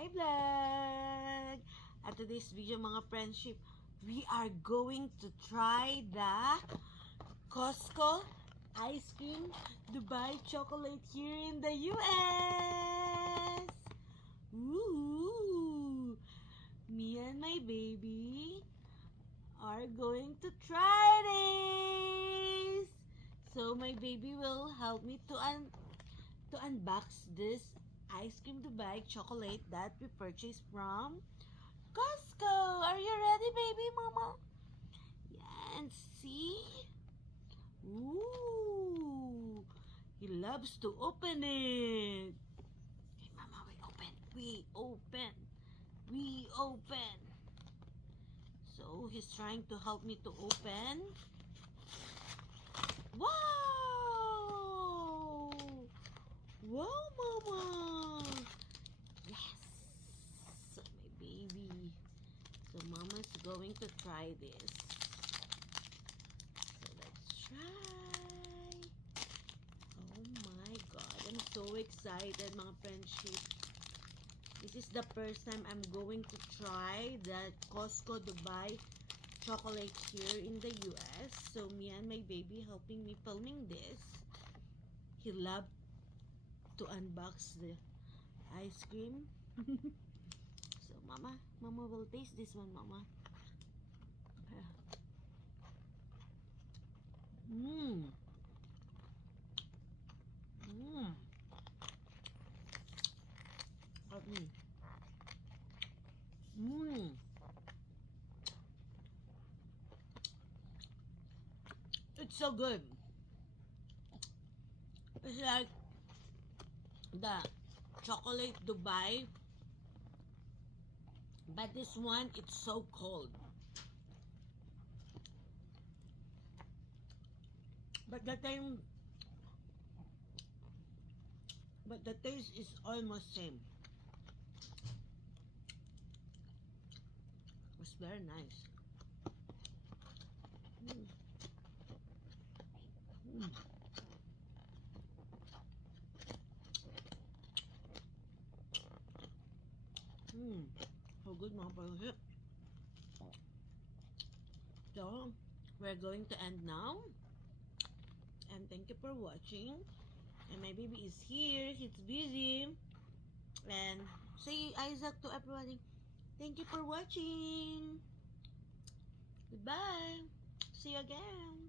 my vlog! At today's video mga friendship, we are going to try the Costco ice cream Dubai chocolate here in the US! Woo! Me and my baby are going to try this! So my baby will help me to unbox this ice cream Dubai chocolate that we purchased from Costco. Are you ready, baby mama? Yeah, and see? Ooh, he loves to open it. Hey, mama, we open. So he's trying to help me to open. Wow! Wow, mama! Yes! So my baby. So mama's going to try this. So let's try. Oh my god, I'm so excited mga friendship. This is the first time I'm going to try the Costco Dubai chocolate here in the US. So me and my baby helping me filming this. He loved to unbox the ice cream. So mama will taste this one, mama. Mmm. Mmm. Mmm. It's so good. It's like the chocolate Dubai, but this one it's so cold. But the taste is almost same. It's very nice. Mm. Mm. So good mga friendship. So we're going to end now. And thank you for watching. And my baby is here. He's busy. And say Isaac to everybody. Thank you for watching. Goodbye. See you again.